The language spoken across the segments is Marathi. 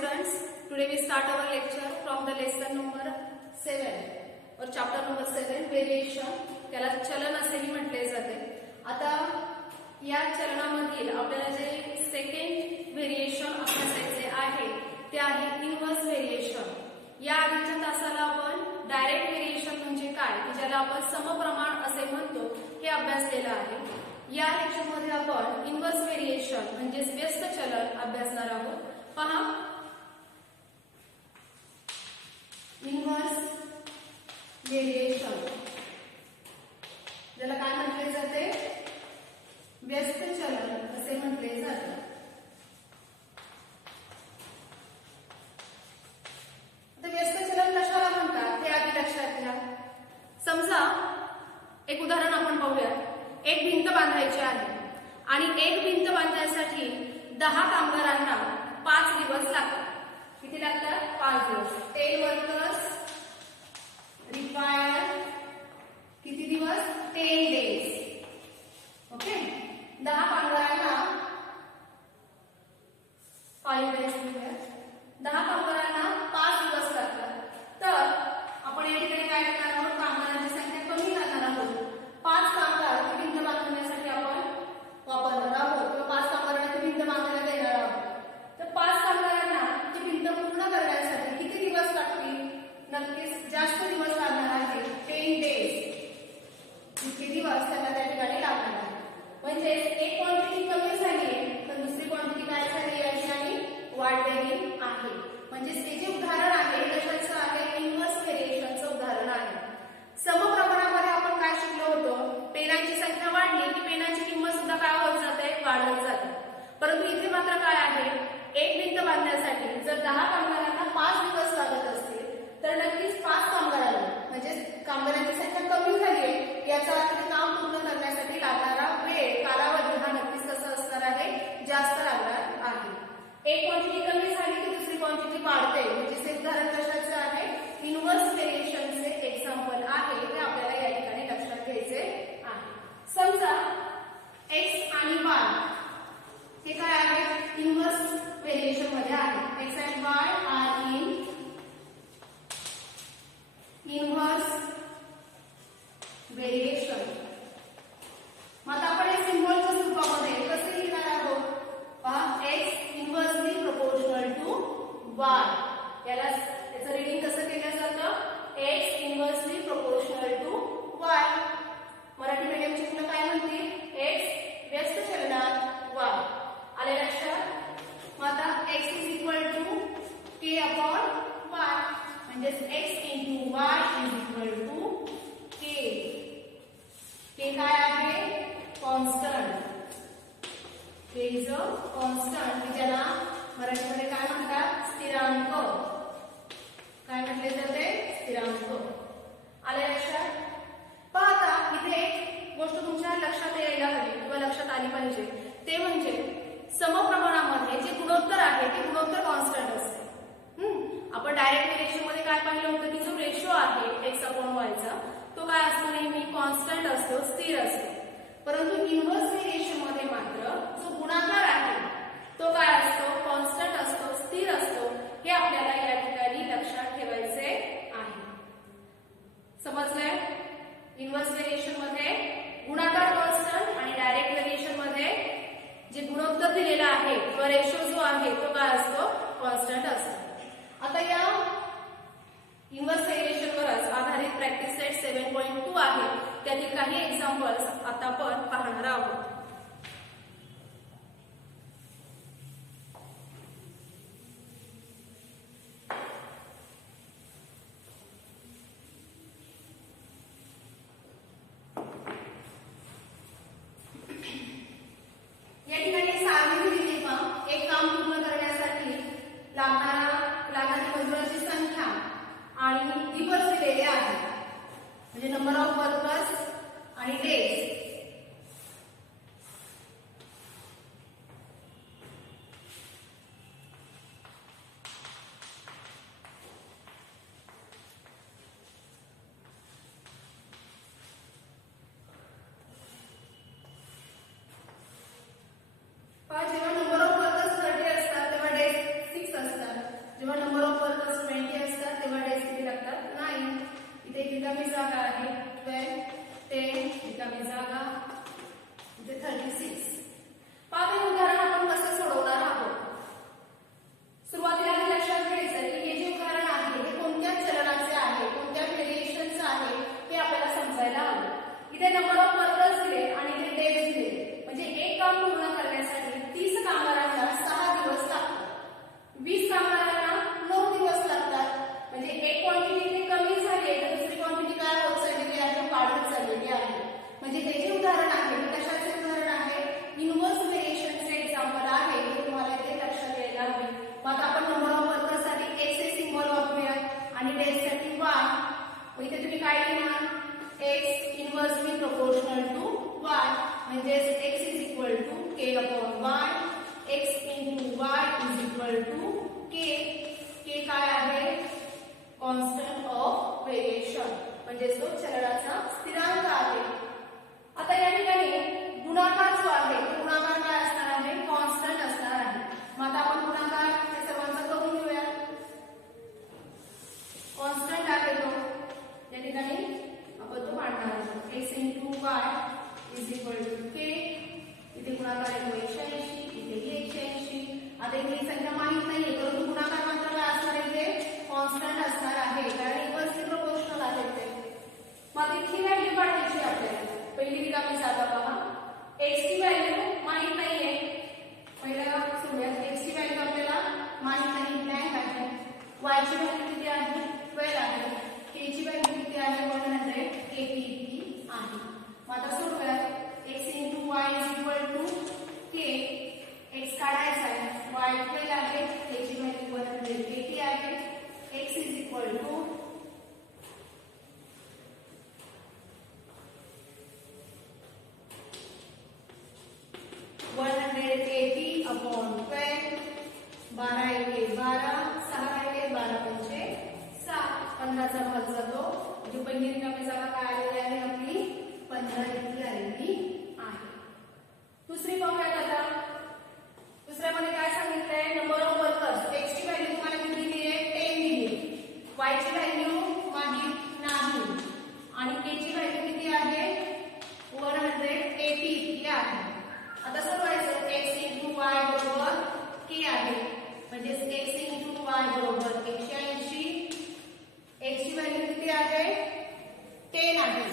students, today we start our lecture from the lesson number 7 or chapter number 7 variation. त्याला चलन असेही म्हटले जाते. आता या चलनामधील आपल्याला जे सेकंड व्हेरिएशन अभ्यासायचे आहे ते आहे इनव्हर्स व्हेरिएशन. या आधीच्या तासाला आपण डायरेक्ट व्हेरिएशन म्हणजे काय, की ज्याला आपण समप्रमाण असे म्हणतो, हे अभ्यासलेलं आहे. या लेक्चरमध्ये आपण इनव्हर्स व्हेरिएशन म्हणजे व्यस्त चलन अभ्यासणार आहोत. पहा, इनव्हर्स व्हेरिएशन ज्याला काय म्हटले जाते, व्यस्त चलन असे म्हटले जाते. आता व्यस्त चलन कशाला म्हणतात हे आधी लक्षात घ्या. समजा एक उदाहरण आपण पाहूया. एक भिंत बांधायची आहे आणि एक भिंत बांधण्यासाठी 10 कामगारांना 5 दिवस लागतात. किती लागतात? 5 दिवस. 10 वर्कर्स रिक्वायर्ड किती दिवस? 10 डेज. ओके, 10 कामगारांना 5 डेज. 10 कामगारांना 5 दिवस लागतात. तर आपण या ठिकाणी काय करणार आहोत? कामगारांची संख्या कमी करणार आहोत. 5 कामगार ती भिंत बांधण्यासाठी आपण वापरणार आहोत किंवा 5 कामगारांना ती भिंत बांधायला देणार आहोत. तर 5 कामगारांना ती भिंत पूर्ण करण्यासाठी किती दिवस लागतील? नक्कीच जास्त दिवस लागणार आहे. 10 डेज. इतके दिवस त्यांना त्या ठिकाणी लागणार आहे. म्हणजे एक क्वांटिटी कमी झाली आहे तर दुसरी क्वांटिटी काय झाली आहे? या ठिकाणी वाढलेली आहे. म्हणजे हे जे उदाहरण आहे कशाचं आहे? इनव्हर्स व्हेरिएशनचं उदाहरण आहे. समप्रमाणामध्ये आपण काय शिकलो होतो? पेनांची संख्या वाढली की पेनांची किंमत सुद्धा काय होत जाते? वाढत जाते. परंतु इथे मात्र काय आहे? एक भिंत बांधण्यासाठी जर 10 कामगारांना 5 दिवस लागत असतील तर नक्कीच 5 कामगारांना म्हणजे कामगारांची संख्या कमी झाली आहे याचा अर्थ काम पूर्ण करण्यासाठी लागणारा वेळ कालावधी हा नक्कीच कसा असणार आहे? जास्त लागणार आहे. एक क्वांटिटी कमी झाली की दुसरी क्वांटिटी वाढते. म्हणजे हे उदाहरण कशाचं आहे? इनव्हर्स व्हेरिएशनचे एक्झाम्पल आहे. ते आपल्याला या ठिकाणी लक्षात घ्यायचे आहे. समजा x आणि y हे काय आहे? इनव्हर्स व्हेरिएशन मध्ये आहे. x and y are in inverse variation. मग आता आपण हे सिम्बॉलच्या स्वरूपामध्ये कसे लिहिणार आहोत? पहा, x inversely proportional to y. याचं रीडिंग कसं केलं जातं? x inversely proportional to y. Marathi मीडियमची मुलं काय म्हणतील? x व्यस्त चलनात y. आले लक्षात? मग आता x is equal to k upon y. म्हणजे x into y is equal to k. k काय आहे? Constant. k is a constant, ज्याला मराठीमध्ये काय म्हणतात? स्थिरांक. काय म्हटले जाते? स्थिरांक. आले लक्षात? पहा, आता इथे एक गोष्ट तुमच्या लक्षात यायला हवी किंवा लक्षात आली पाहिजे. ते म्हणजे समप्रमाणामध्ये जे गुणोत्तर आहे ते गुणोत्तर कॉन्स्टंट असते. आपण डायरेक्ट व्हेरिएशन मध्ये काय पाहिलं होतं की जो रेशो आहे x अपॉन y चा तो काय असतो? नेहमी कॉन्स्टंट असतो, स्थिर असतो. परंतु इनव्हर्स व्हेरिएशन मध्ये मात्र जो गुणाकार आहे तो काय असतो? कॉन्स्टंट असतो, स्थिर असतो. हे आपल्याला या ठिकाणी लक्षात ठेवायचे आहे. समजलंय? इनव्हर्स व्हेरिएशन मध्ये गुणाकार कॉन्स्टंट आणि डायरेक्ट व्हेरिएशन मध्ये जे गुणोत्तर दिलेला आहे किंवा रेशो जो आहे तो काय असतो? कॉन्स्टंट असतो. आता या इनव्हर्स व्हेरिएशनवरच आधारित प्रॅक्टिस सेट 7.2 आहे. त्यातील काही एक्झाम्पल्स आता आपण पाहणार आहोत. आता आपण नंबर ऑफ वर्कर्ससाठी x हे सिम्बॉल वापरूया आणि डेजसाठी y. मग इथे तुम्ही काय लिहिणार x inversely proportional to y म्हणजे x is equal to k upon y. x into y is equal to k. k काय आहे कॉन्स्टंट ऑफ व्हेरिएशन म्हणजे तो चलनाचा स्थिरांक आहे. आता या ठिकाणी गुणाकार जो आहे तो गुणाकार काय असणार आहे कॉन्स्टंट असणार आहे. मग आता आपण गुणाकार या सर्वांचा करून घेऊया. कॉन्स्टंट आहे तो या ठिकाणी आपण तो मांडणार आहोत x into y is equal to k. इथे गुणाकार आहे 180 इथेही 180. आता इथे ही संख्या माहित नाहीये परंतु गुणाकार मात्र काय असणार आहे इथे कॉन्स्टंट असणार आहे कारण इन्व्हर्सली प्रोपोर्शनल आहे ते. मग इथे व्हॅल्यू काढायची आपल्याला. पहिली रिकामी जागा पहा x ची व्हॅल्यू माहित नाहीये. पहिला सोडूया x ची व्हॅल्यू आपल्याला माहित नाही ब्लँक आहे. y ची व्हॅल्यू किती आहे 12 आहे. k ची व्हॅल्यू किती आहे 180 इतकी आहे. मग आता सोडूया x into y is equal to k. x काढायचा आहे y 12 आहे k ची व्हॅल्यू 180 आहे. x is equal two upon 12. 12 एके 12 6 एके 12 पंचे 7. 15 चा भाग जातो म्हणजे पहिली रिकामी जागा काय आलेली आहे आपली 15 इतकी आलेली आहे. दुसरी पाहूयात आता. दुसऱ्यामध्ये काय सांगितलंय नंबर ऑफ वर्कर्स. x ची व्हॅल्यू तुम्हाला किती दिली आहे 10 दिली आहे. y ची व्हॅल्यू माहित नाही आणि k ची व्हॅल्यू किती आहे 180 इतकी आहे. आता सोडवायचं x इंटू y बरोबर k आहे म्हणजे x इंटू y बरोबर 180. x ची व्हॅल्यू किती आहे 10 आहे.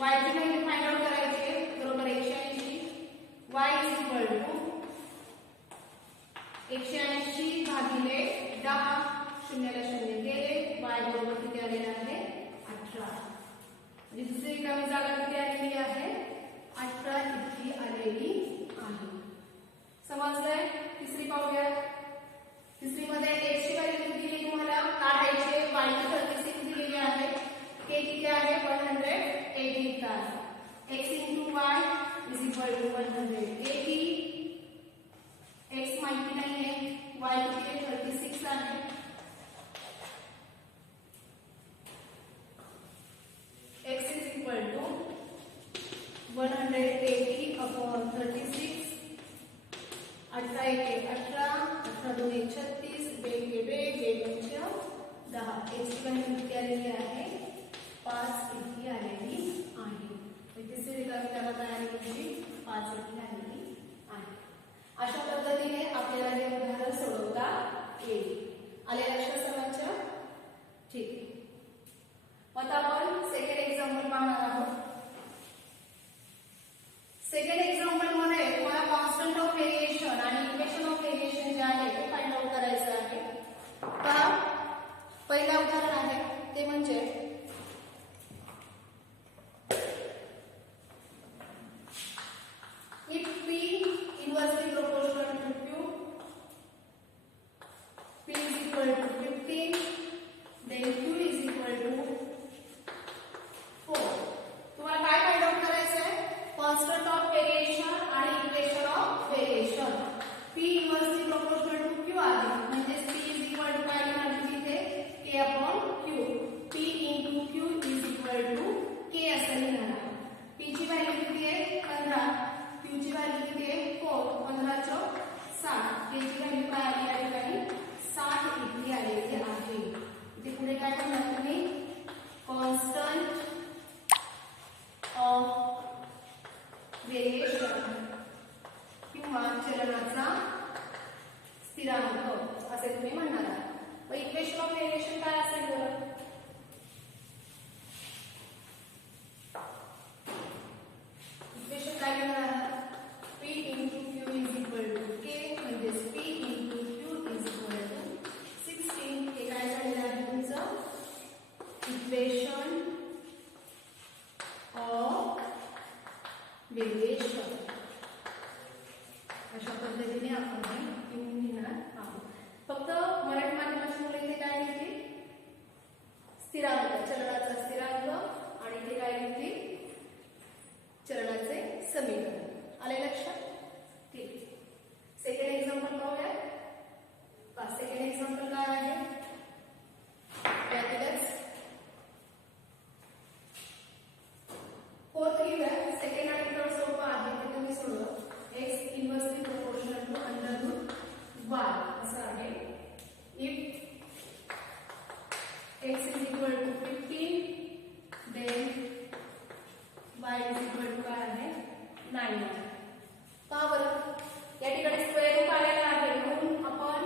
y ची व्हॅल्यू फाइंड आउट करायची बरोबर 180. y इज इक्वल टू 180 भागिले 10. शून्याला शून्य गेले y बरोबर किती आलेला आहे 18. म्हणजे दुसरी रिकामी जागा किती आलेली आहे 18 इतकी आलेली आहे. समजलंय. तिसरी पाहूया. तिसरी मध्ये x ची व्हॅल्यू किती दिली तुम्हाला काढायचे. y ची 36 दिलेली आहे. k किती आहे 180 इतका आहे. x into y is equal to 180. x माहिती नाहीये y किती 36 आहे. x is equal to 180 upon 36. 18 एके 18 18 दोन्ही 36 2 एके 2 2 पंच 10. x ची व्हॅल्यू किती आलेली आहे 5 इतकी आलेली आहे. तिसरी रिकामी जागा काय आलेली 5 इतकी आलेली आहे. अशा पद्धतीने आपल्याला हे उदाहरण सोडवता येईल. आले लक्षात सर्वांच्या ठीक आहे. आता आपण सेकंड एक्झाम्पल पाहणार आहोत. सेकंड एक्झाम्पल मध्ये तुम्हाला कॉन्स्टंट ऑफ व्हेरिएशन आणि इक्वेशन ऑफ व्हेरिएशन जे आहे ते फाइंड आउट करायचं आहे. पहा पहिलं उदाहरण आहे ते म्हणजे व्हेरिएशन. अशा पद्धतीने आपण हे लिहून घेणार आहोत. फक्त मराठी माध्यमाची मुले इथे काय लिहितील? स्थिरांक, चलनाचा स्थिरांक आणि इथे काय लिहितील? चलनाचे समीकरण. आले लक्षात? ठीक. सेकंड एक्झाम्पल पाहूया. सेकंड एक्झाम्पल काय आहे? त्यातच फोर्थ घेऊया. सेकंड आणि थर्ड सोपं आहे ते तुम्ही सोडवा. x inversely proportional to under root y असं आहे. If x is equal to 15 then y is equal to काय आहे? 9. पहा बरं, या ठिकाणी स्क्वेअर रूट आलेला आहे म्हणून आपण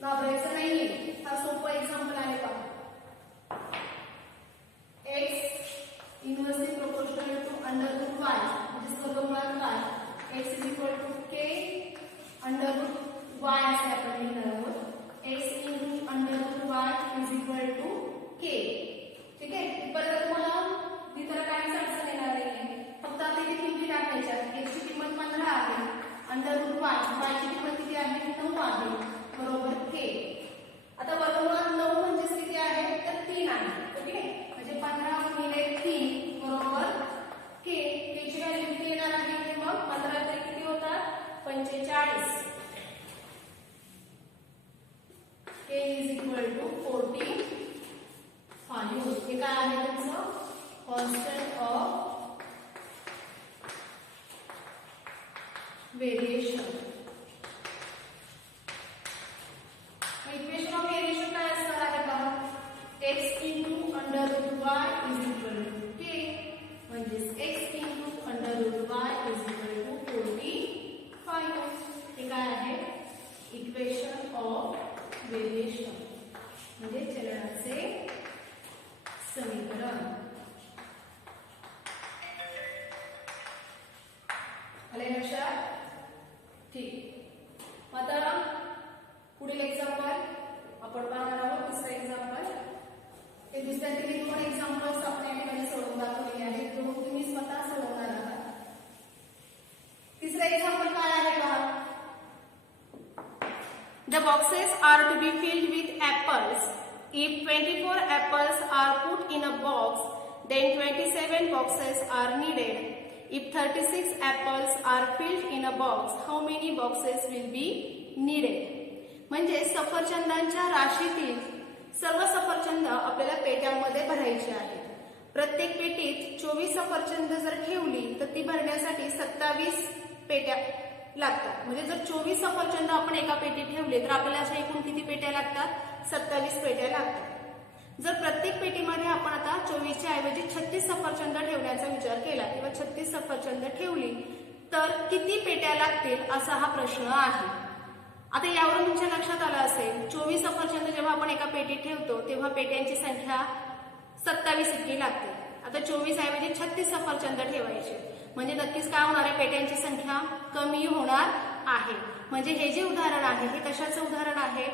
घाबरायचं नाहीये. हा सोपं एक्झाम्पल आहे. पहा, x inversely proportional to under root y म्हणजे वर्गमुळात y. x is equal to k under root y असे आपण लिहिणार आहोत. x into under root y is equal to k. ठीक आहे. परत तुम्हाला इतर काहीच अडचण येणार नाहीये. फक्त आता इथे किमती टाकायच्या. x ची किंमत 15 आहे. अंडर रूट y ची किंमत किती आहे? 9 आहे. बरोबर k. आता वर्गमुळात 9 म्हणजे किती आहे? तर 3 आहे. ठीक आहे. म्हणजे 15 गुणिले 3 बरोबर k. k ची व्हॅल्यू किती येणार आहे? मग 15 तरी किती होतात? 45. k is equal to 45. हे काय आहे तुमचं? Constant of variation. Equation of variation काय असणार आहे पहा? x into under root y is equal to k म्हणजे x into under root y is equal to 45. हे काय आहे? इक्वेशन ऑफ व्हेरिएशन म्हणजे चलनाचे समीकरण. आले लक्षात? ठीक. आता पुढील एक्झाम्पल आपण पाहणार आहोत. तिसरं एक्झाम्पल. हे दुसऱ्यातील 2 एक्झाम्पल्स आपण या ठिकाणी सोडवून दाखवलेले आहेत. तुम्ही स्वतः सोडवणार आहात. तिसरं एक्झाम्पल काय आहे पहा. The boxes are to be filled with apples. If 24 apples are put in a box, then 27 boxes are needed. If 36 apples are filled in a box, how many boxes will be needed? म्हणजे सफरचंदांच्या राशीतील सर्व सफरचंद आपल्याला पेट्यांमध्ये भरायची आहेत. प्रत्येक पेटीत 24 सफरचंद जर ठेवली तर ती भरण्यासाठी 27 पेट्या लागतात. म्हणजे जर 24 सफरचंद आपण एका पेटीत ठेवले तर आपल्याला अशा एकूण किती पेट्या लागतात? 27 पेट्या लागतात. जर प्रत्येक पेटीमध्ये आपण आता 24 च्या ऐवजी 36 सफरचंद ठेवण्याचा विचार केला किंवा 36 सफरचंद ठेवली तर किती पेट्या लागतील असा हा प्रश्न आहे. आता यावरून तुमच्या लक्षात आलं असेल 24 सफरचंद जेव्हा आपण एका पेटीत ठेवतो तेव्हा पेट्यांची संख्या 27 इतकी लागते. आता 24 ऐवजी 36 सफरचंद ठेवायचे म्हणजे नक्कीच काय होणार आहे? पेट्यांची संख्या कमी होणार आहे. म्हणजे हे जे उदाहरण आहे हे कशाचं उदाहरण आहे?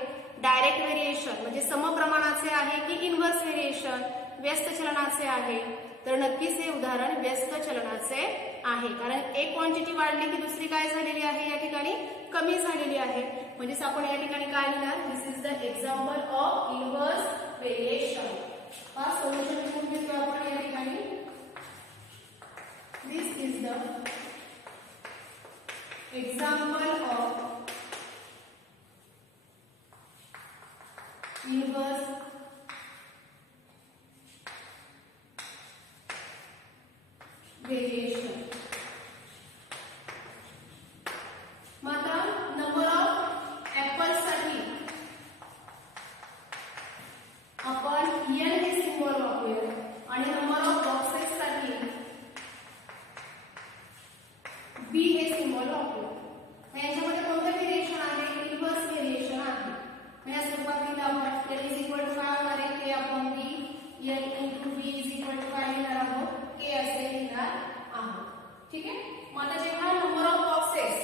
डायरेक्ट व्हेरिएशन म्हणजे समप्रमाणाचे आहे की इन्व्हर्स व्हेरिएशन व्यस्त चलनाचे आहे? तर नक्कीच हे उदाहरण व्यस्त चलनाचे आहे. कारण एक क्वांटिटी वाढली की दुसरी काय झालेली आहे? या ठिकाणी कमी झालेली आहे. म्हणजेच आपण या ठिकाणी काय लिहिणार? This is the example of inverse variation. हा सोल्युशन लिहून घेतो आपण या ठिकाणी. This is the example of inverse variation. मात्र नंबर ऑफ ऍपल्स साठी आपण n हे सिम्बॉल वापरूया आणि नंबर ऑफ बॉक्सेस साठी b हे सिम्बॉल वापरूया. याच्यामध्ये कोणतं व्हेरिएशन आहे? इन्व्हर्स व्हेरिएशन आहे. या स्वरूपात दिलं आपण l इज इक्वल टू काय होणार आहे? k upon b. l into b is equal to काय लिहिणार आहोत? k असे लिहिणार आहोत. ठीक आहे. मग आता जेव्हा नंबर ऑफ बॉक्सेस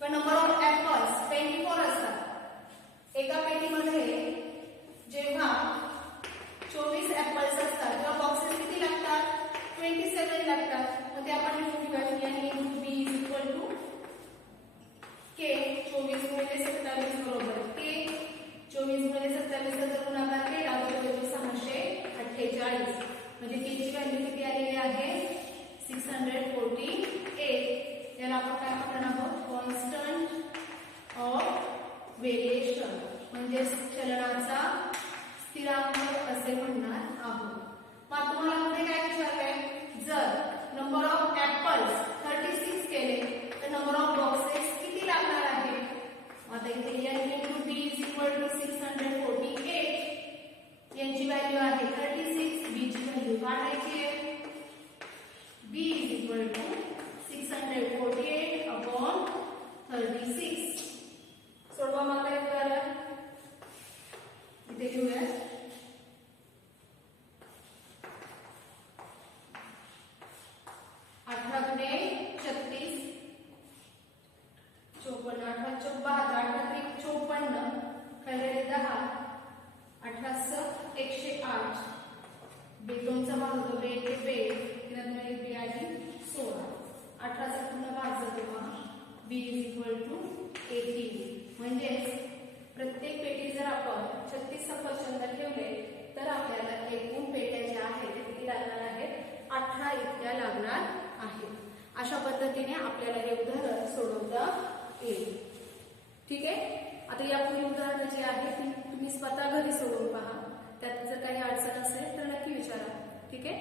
किंवा नंबर ऑफ ऍपल्स 24 असतात एका पेटीमध्ये, जेव्हा 24 ऍपल्स असतात तेव्हा बॉक्सेस किती लागतात? 27 व्हॅल्यू किती आलेली आहे 648. याला आपण काय म्हणणार आहोत कॉन्स्टंट ऑफ व्हेरिएशन म्हणजे चलनाचा स्थिरांक असे म्हणणार आहोत. मग तुम्हाला पुढे काय विचारलंय जर नंबर ऑफ ऍपल्स 36 केले तर नंबर ऑफ बॉक्सेस किती लागणार आहे. आता इथे n × b = 648 यांची व्हॅल्यू आहे 36 b ची व्हॅल्यू काढायची आहे b = 648/36. सोडवा मला एक उदाहरण इथे घेऊया. बेदोनचा भाग होतो बे ते बे किंवा बे आणि 16. 18चा पूर्ण भाग जातो का b = 18. म्हणजे प्रत्येक पेटी जर आपण 36 सफरचंद ठेवले तर आपल्याला एकूण पेट्या ज्या आहेत ते किती लागणार आहेत 18 इतक्या लागणार आहेत. अशा पद्धतीने आपल्याला हे उदाहरण सोडवता येईल. ठीक आहे. आता यापुढील उदाहरण जे आहे तुम्ही स्वतः घरी सोडवून पहा. त्यात जर काही अडचण असेल तर नक्की विचारा. ठीक आहे.